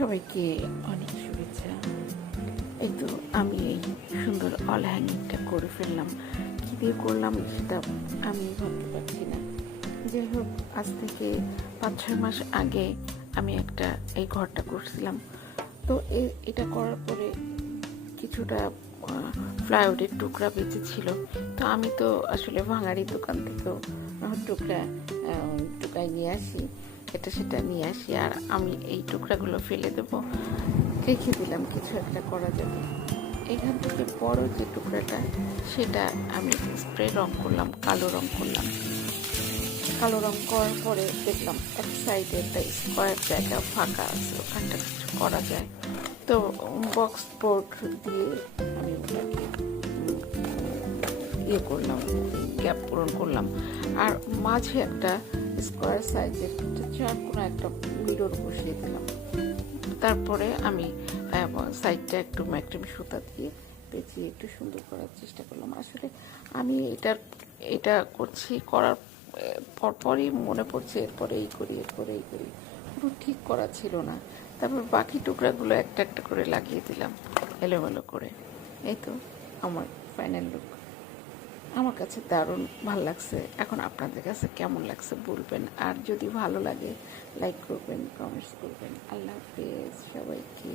সবাইকে অনেক শুভেচ্ছা। এই তো আমি এই সুন্দর অল হ্যাঙ্গিংটা করে ফেললাম। কী দিয়ে করলাম সেটা আমি ভাবতে পারছি না। যাই হোক, আজ থেকে 5-6 মাস আগে আমি একটা এই ঘরটা করছিলাম। তো এটা করার পরে কিছুটা প্লাইউডের টুকরা বেঁচেছিল। তো আমি তো আসলে ভাঙাড়ি দোকান থেকেও টুকাই নিয়ে আসি, এটা সেটা নিয়ে আসি, আর আমি এই টুকরাগুলো ফেলে দেবো, রেখে দিলাম কিছু একটা করা যাবে। এখান থেকে বড় যে টুকরাটা সেটা আমি স্প্রে রং করলাম, কালো রং করলাম। কালো রং করার পরে দেখলাম এক সাইডে একটা স্কোয়ার জায়গা ফাঁকা আছে, ওখানটা কিছু করা যায়। তো বক্স বোর্ড দিয়ে আমি ওটাকে করলাম, গ্যাপ পূরণ করলাম। আর মাঝে একটা স্কোয়ার সাইজের চারকোনা একটা মিরর বসিয়ে দিলাম। তারপরে আমি সাইডটা একটু ম্যাক্রিম সুতা দিয়ে পেঁচিয়ে একটু সুন্দর করার চেষ্টা করলাম। আসলে আমি এটা করছি, করার পরপরই মনে পড়ছে এরপরে এই করি পুরো ঠিক করা ছিল না। তারপর বাকি টুকরাগুলো একটা একটা করে লাগিয়ে দিলাম এলোমেলো করে। এই তো আমার ফাইনাল লুক। আমার কাছে দারুণ ভালো লাগছে। এখন আপনাদের কাছে কেমন লাগছে বলবেন, আর যদি ভালো লাগে লাইক করবেন, কমেন্টস করবেন। আল্লাহ হাফেজ সবাইকে।